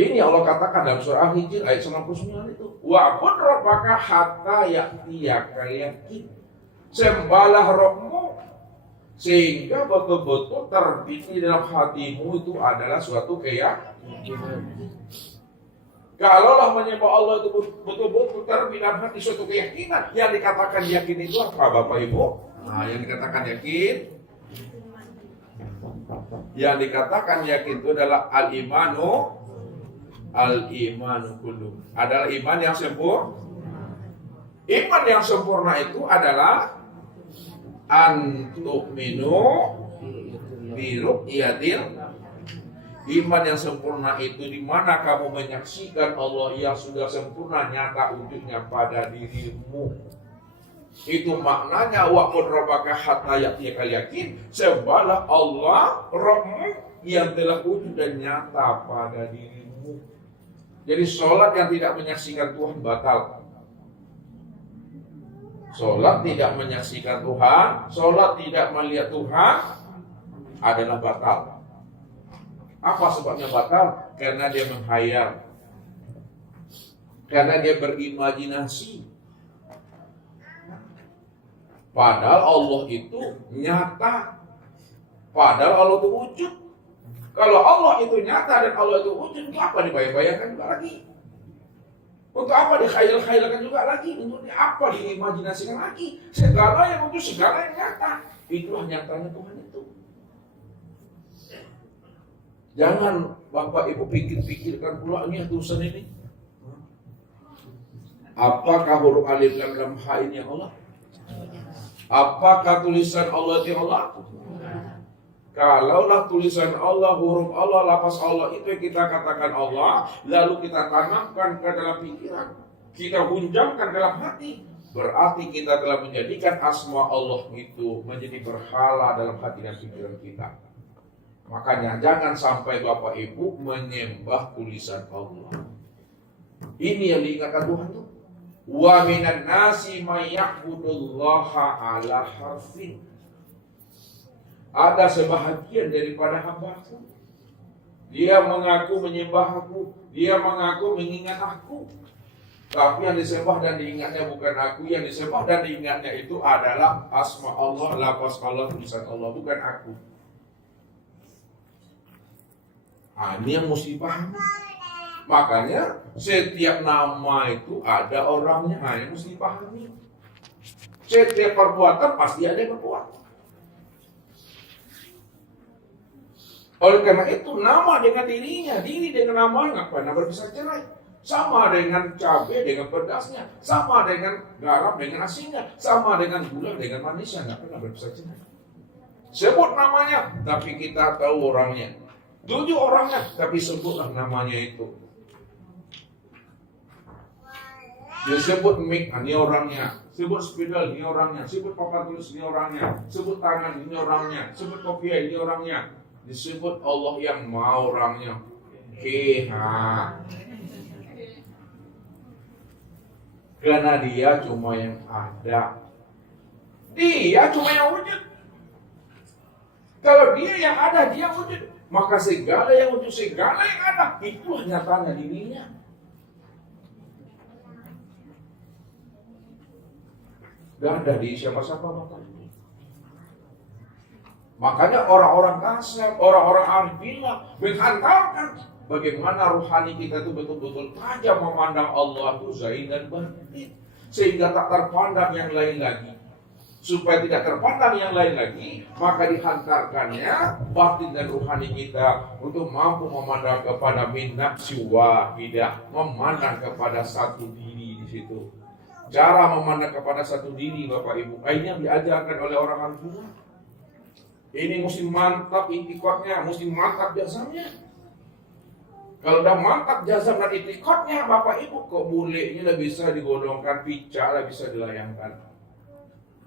Ini Allah katakan dalam surah Al-Hijr ayat 99 itu. Wa'bud rabbaka hatta ya'tiyakal yaqin. Sembahlah Rabbmu sehingga betul-betul terbit di dalam hatimu itu adalah suatu keyakinan. Kalaulah menyembah Allah itu betul-betul terbit dalam hati suatu keyakinan, yang dikatakan yakin itu apa Bapak Ibu? Nah, yang dikatakan yakin, itu adalah al-imanu kullu. Adalah iman yang sempurna. Iman yang sempurna itu adalah antu'minu bi ru'yatil. Iman yang sempurna itu di mana kamu menyaksikan Allah yang sudah sempurna nyata wujudnya pada dirimu. Itu maknanya wa'bud rabbaka hatta ya'tiyakal yaqin. Sembahlah Allah Rabbmu yang telah wujud dan nyata pada dirimu. Jadi sholat yang tidak menyaksikan Tuhan batal. Sholat tidak menyaksikan Tuhan, sholat tidak melihat Tuhan adalah batal. Apa sebabnya batal? Karena dia menghayal, karena dia berimajinasi. Padahal Allah itu nyata, padahal Allah itu wujud. Kalau Allah itu nyata dan Allah itu wujud, untuk apa dibayang-bayangkan juga lagi? Untuk apa dikhayal-khayalkan juga lagi? Untuk apa diimajinasikan lagi? Segala yang wujud, segala yang nyata. Itulah nyatanya Tuhan itu. Jangan Bapak Ibu pikir-pikirkan pula ini tulisan ini. Apakah huruf alif lam lam ha ini Allah? Apakah tulisan Allah itu Allah? Kalaulah tulisan Allah, huruf Allah, lafaz Allah itu yang kita katakan Allah, lalu kita tanamkan ke dalam pikiran, kita hunjamkan dalam hati, berarti kita telah menjadikan asma Allah itu menjadi berhala dalam hati dan pikiran kita. Makanya jangan sampai Bapak Ibu menyembah tulisan Allah. Ini yang diingatkan Tuhan tuh. Wa minan nasi may ya'budullaha ala harfin. Ada sebahagian daripada hamba-Ku. Dia mengaku menyembah Aku, dia mengaku mengingat Aku. Tapi yang disembah dan diingatnya bukan Aku, yang disembah dan diingatnya itu adalah asma Allah, lafaz Allah, tulisan Allah, bukan Aku. Ini yang mesti paham. Makanya setiap nama itu ada orangnya, yang mesti pahami. Setiap perbuatan pasti ada yang berbuat. Oleh karena itu nama dengan dirinya, diri dengan namanya, nggak pernah berpisah cerai. Sama dengan cabai dengan pedasnya, sama dengan garam dengan asinnya, sama dengan gula dengan manisnya, nggak pernah berpisah cerai. Sebut namanya, tapi kita tahu orangnya. 7 orangnya, tapi sebutlah namanya itu. Disebut mic, ini orangnya. Sebut spidol, ini orangnya. Sebut papan tulis, ini orangnya. Sebut tangan, ini orangnya. Sebut kopiah, ini orangnya. Disebut Allah yang mau orangnya. Karena dia cuma yang ada. Dia cuma yang wujud. Kalau dia yang ada, dia wujud. Maka segala yang wujud, segala yang ada, itulah nyatanya dirinya. Gak ada di siapa-siapa Bapak. Makanya orang-orang kasar, orang-orang arif bilang, menghantarkan bagaimana rohani kita itu betul-betul tajam memandang Allah itu zahir dan batin. Sehingga tak terpandang yang lain lagi. Supaya tidak terpandang yang lain lagi, maka dihantarkannya batin dan rohani kita untuk mampu memandang kepada min nafsi wahidah, memandang kepada satu diri di situ. Cara memandang kepada satu diri Bapak Ibu, ini yang diajarkan oleh orang Al-Quran. Ini mesti mantap itikadnya, mesti mantap jazamnya. Kalau udah mantap jazam dan itikadnya Bapak Ibu, kok bulenya udah bisa digodongkan, pica udah bisa dilayangkan.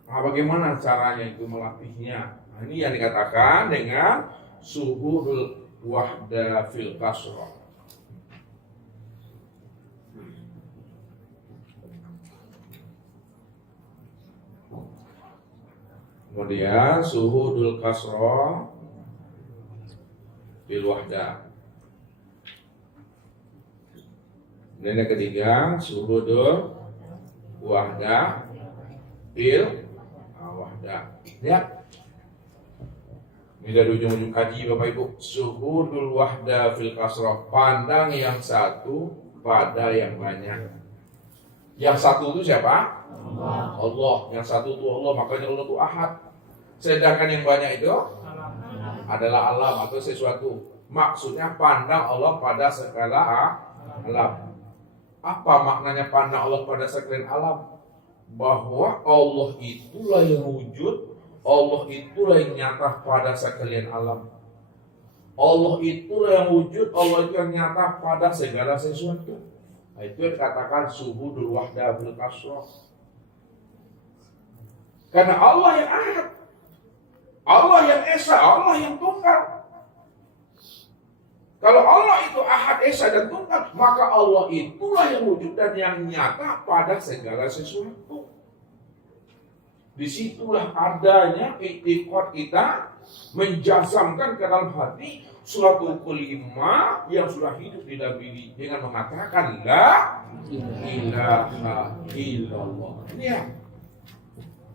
Nah, bagaimana caranya itu melatihnya? Nah, ini yang dikatakan dengan suhudul wahda fil kasrah. Kemudian suhudul kasrah fil wahda. Dan yang ketiga, syuhudul wahdah fil wahdah. Ya. Ini dari ujung-ujung kaji Bapak Ibu. Syuhudul wahdah fil kasrah, pandang yang satu pada yang banyak. Yang satu itu siapa? Allah. Yang satu itu Allah, makanya Allah itu ahad. Sedangkan yang banyak itu adalah alam atau sesuatu. Maksudnya pandang Allah pada segala alam. Apa maknanya pandang Allah pada sekalian alam? Bahwa Allah itulah yang wujud, Allah itulah yang nyata pada sekalian alam. Allah itulah yang wujud, Allah itu yang nyata pada segala sesuatu. Nah, itu yang dikatakan syuhudul wahdah fil kasrah. Karena Allah yang ahad, Allah yang esa, Allah yang tunggal. Kalau Allah itu ahad, esa, dan tunggal, maka Allah itulah yang wujud dan yang nyata pada segala sesuatu. Disitulah adanya i'tiqad kita menjazamkan ke dalam hati suatu kelima yang sudah hidup di dalam diri dengan mengatakan la ilaha illallah. Ini ya.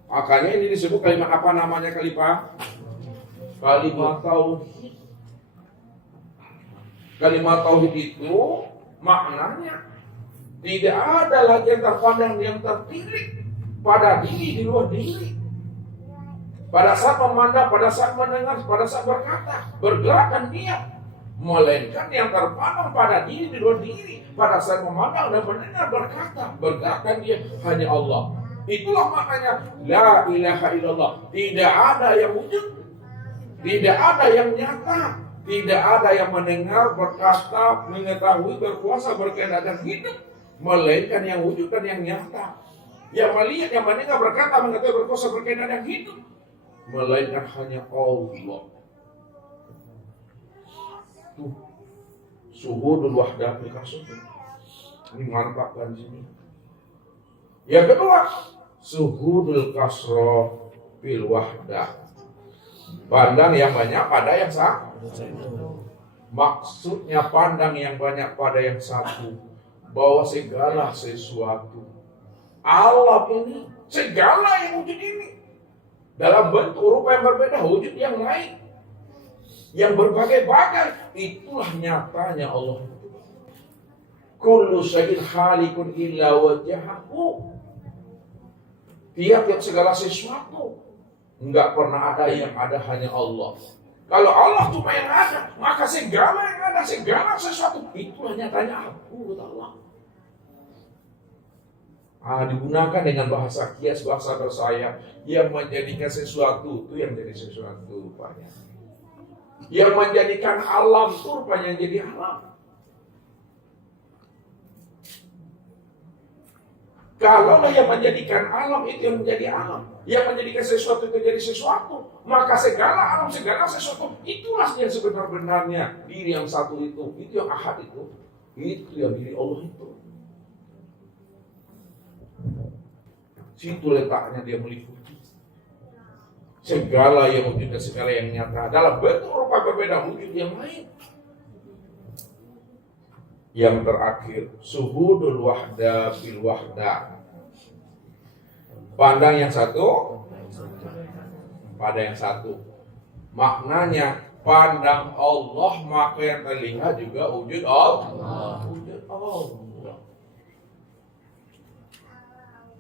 Makanya ini disebut kalimat apa namanya kalimat? Kalimat tauhid. Kalimat tauhid itu maknanya tidak ada lagi yang terpandang yang tertilik pada diri di luar diri. Pada saat memandang, pada saat mendengar, pada saat berkata, bergerakkan dia, melainkan yang terpandang pada diri di luar diri. Pada saat memandang dan mendengar, berkata, bergerakkan dia hanya Allah. Itulah maknanya la ilaha illallah. Tidak ada yang wujud, tidak ada yang nyata, tidak ada yang mendengar, berkata, mengetahui, berkuasa, berkehendak dan hidup, melainkan yang wujud dan yang nyata. Yang melihat, yang mendengar, berkata, mengetahui, berkuasa, berkehendak dan hidup, melainkan hanya Allah. Tuh, syuhudul wahdah fil kasrah. Ini mantap kan di sini. Yang kedua, syuhudul kasrah fil wahdah. Pandang yang banyak pada yang satu. Maksudnya pandang yang banyak pada yang satu, bahwa segala sesuatu alam ini, segala yang wujud ini dalam bentuk rupa yang berbeda, wujud yang lain, yang berbagai-bagai, itulah nyatanya Allah. Kullu syai'in halikun illa wajhahu. Tiap segala sesuatu, enggak pernah ada yang ada, hanya Allah. Kalau Allah cuma yang ada, maka segala yang ada, segala sesuatu, itulah nyatanya aku, Allah. Digunakan dengan bahasa kias, bahasa bersayap, yang menjadikan sesuatu itu yang jadi sesuatu rupanya. Yang menjadikan alam itu rupanya jadi alam. Kalau yang menjadikan alam itu yang menjadi alam, yang menjadikan sesuatu itu jadi sesuatu, maka segala alam, segala sesuatu, itulah yang sebenar-benarnya diri yang satu itu yang ahad itu yang diri Allah itu. Situ letaknya dia meliputi segala yang wujud dan segala yang nyata dalam bentuk rupa berbeda, wujud yang lain. Yang terakhir, syuhudul wahdah fil wahdah. Pandang yang satu pada yang satu. Maknanya pandang Allah, maka yang terlihat juga wujud Allah. Wujud Allah.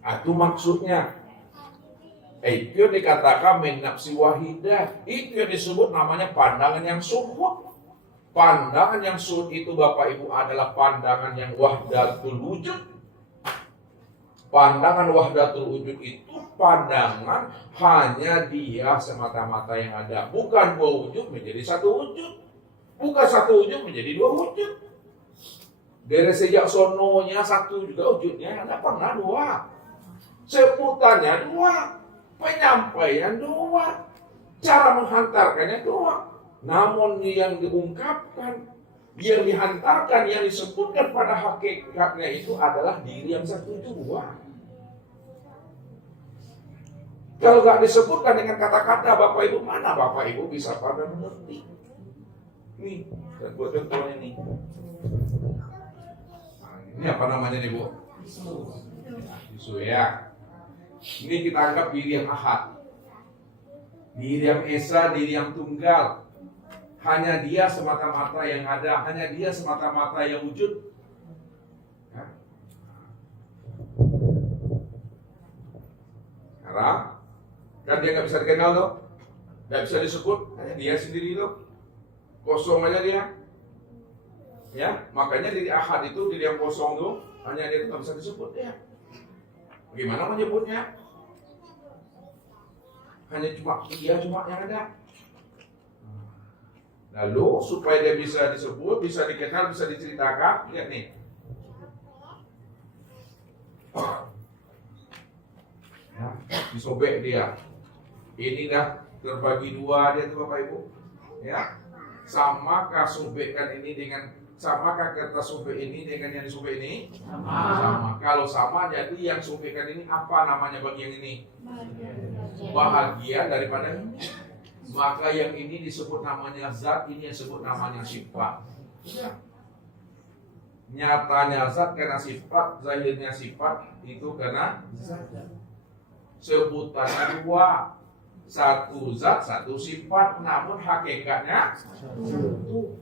Itu maksudnya. Itu dikatakan min nafsi wahidah. Itu yang disebut namanya pandangan yang suhud. Pandangan yang suhud itu Bapak Ibu adalah pandangan yang wahdatul wujud. Pandangan wahdatul wujud itu pandangan hanya dia semata-mata yang ada. Bukan dua wujud menjadi satu wujud. Bukan satu wujud menjadi dua wujud. Dari sejak sononya satu juga wujudnya, tidak pernah dua. Sebutannya dua, penyampaian dua, cara menghantarkannya dua. Namun yang diungkapkan, yang dihantarkan, yang disebutkan pada hakikatnya itu adalah diri yang satu dua. Kalau nggak disebutkan dengan kata-kata Bapak Ibu, mana Bapak Ibu bisa pada mengerti? Nih, buat contohnya nih. Ini apa namanya nih Bu? Isu ya. Ini kita anggap diri yang ahad, diri yang esa, diri yang tunggal. Hanya dia semata-mata yang ada, hanya dia semata-mata yang wujud. Ya. Sekarang kan dia nggak bisa dikenal tuh, nggak bisa disebut, hanya dia sendiri tuh, kosong aja dia. Ya, makanya diri ahad itu, diri yang kosong tuh, hanya dia itu nggak bisa disebut ya. Bagaimana menyebutnya? Hanya cuma dia cuma yang ada. Lalu supaya dia bisa disebut, bisa dikenal, bisa diceritakan, lihat nih. Ya, disobek dia. Ini dah terbagi dua dia tuh Bapak Ibu. Ya, samakah sobekan ini dengan samakah kata sobek ini dengan yang disobek ini? Sama. Kalau sama, jadi yang sobekan ini apa namanya bagian ini? Bahagian daripada ini. Maka yang ini disebut namanya zat, ini yang disebut namanya sifat. Ya. Nyatanya zat karena sifat, zahirnya sifat itu karena zat. Sebutannya dua, satu zat, satu sifat, namun hakikatnya satu.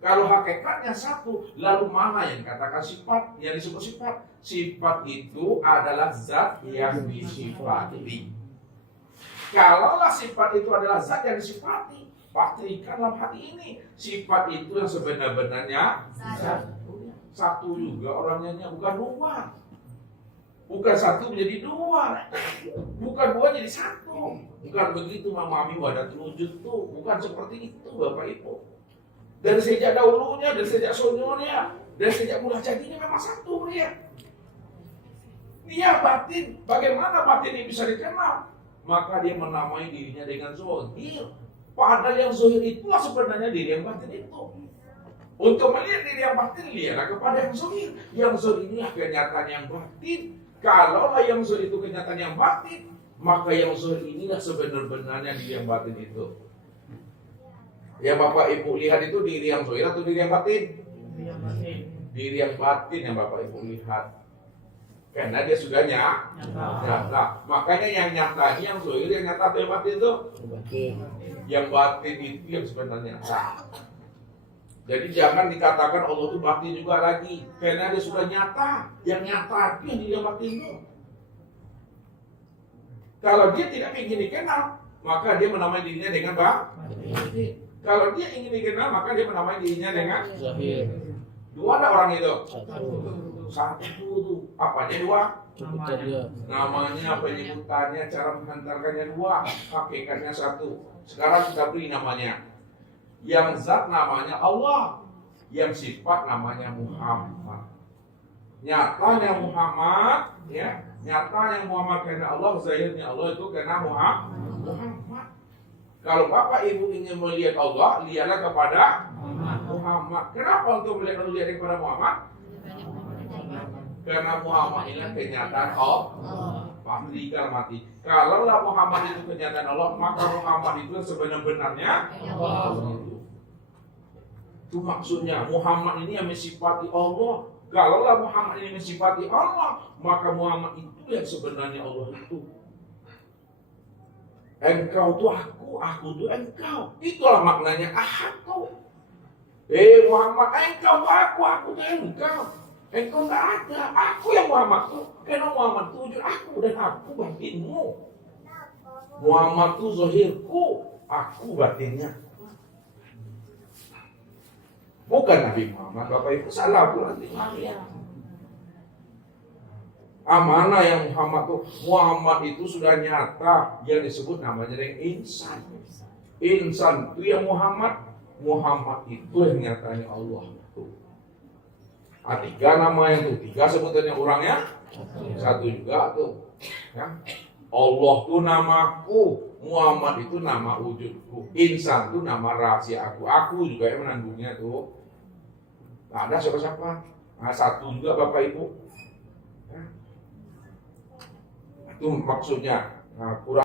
Kalau hakikatnya satu, lalu mana yang katakan sifat, yang disebut sifat? Sifat itu adalah zat yang disifati. Kalaulah sifat itu adalah zat yang disifati, pastikan dalam hati ini sifat itu yang sebenar-benarnya satu juga orangnya, bukan dua. Bukan satu menjadi dua, bukan dua jadi satu. Bukan begitu memahami wadah wujud tuh, bukan seperti itu Bapak Ibu. Dari sejak dahulunya, dari sejak sonyonya, dari sejak mula jadinya memang satu dia. Dia batin, bagaimana batin ini bisa dikenal? Maka dia menamai dirinya dengan zohir. Padahal yang zohir itulah sebenarnya diri yang batin itu. Untuk melihat diri yang batin, lihatlah kepada yang zohir. Yang zohir ini kenyataan yang batin. Kalaulah yang zohir itu kenyataan yang batin, maka yang zohir inilah sebenar-benarnya diri yang batin itu. Yang Bapak Ibu lihat itu diri yang zohir atau diri yang batin? Diri yang batin yang Bapak Ibu lihat. Karena dia sudah nyata. Makanya yang nyatanya, yang zohir, yang nyata atau yang batin itu? Yang batin itu yang sebenarnya nyata. Jadi jangan dikatakan Allah itu batin juga lagi. Karena dia sudah nyata. Yang nyata itu yang batin itu. Kalau dia tidak ingin dikenal, maka dia menamai dirinya dengan batin. Kalau dia ingin dikenal, maka dia menamai dirinya dengan zahir. Dua ada orang itu? Satu tuh. Apanya dua? Namanya, penyebutannya, cara menghantarkannya dua. Hakikatnya satu. Sekarang kita beri namanya. Yang zat namanya Allah. Yang sifat namanya Muhammad. Nyatanya Muhammad, ya. Nyatanya Muhammad karena Allah, zahirnya Allah itu karena Muhammad. Kalau Bapak Ibu ingin melihat Allah, lihatlah kepada Muhammad. Kenapa untuk melihat Allah lihat kepada Muhammad? Karena Muhammad ini kenyataan Allah. Pastikan mati. Kalaulah Muhammad itu kenyataan Allah, maka Muhammad itu sebenar-benarnya Allah. Itu maksudnya Muhammad ini yang mensifati Allah. Kalaulah Muhammad ini mensifati Allah, maka Muhammad itu yang sebenarnya Allah itu. Engkau itu aku itu engkau. Itulah maknanya ahad tuh. Muhammad, engkau aku itu engkau. Engkau tak ada, aku yang Muhammad tuh. Karena Muhammad itu wujud aku dan aku batinmu. Muhammad itu zahirku, aku batinnya. Bukan Nabi Muhammad, Bapak Ibu salah pula nanti Maria. Amanah yang Muhammad itu sudah nyata, yang disebut namanya dengan insan. Insan itu yang Muhammad itu yang nyatanya Allah. Tiga nama itu, tiga sebutannya orangnya, satu juga tuh. Ya. Allah itu namaku, Muhammad itu nama wujudku, insan itu nama rahasia aku juga yang menanggungnya tuh. Gak ada siapa-siapa. Nah, satu juga Bapak Ibu. Ya. Itu maksudnya. Nah, kurang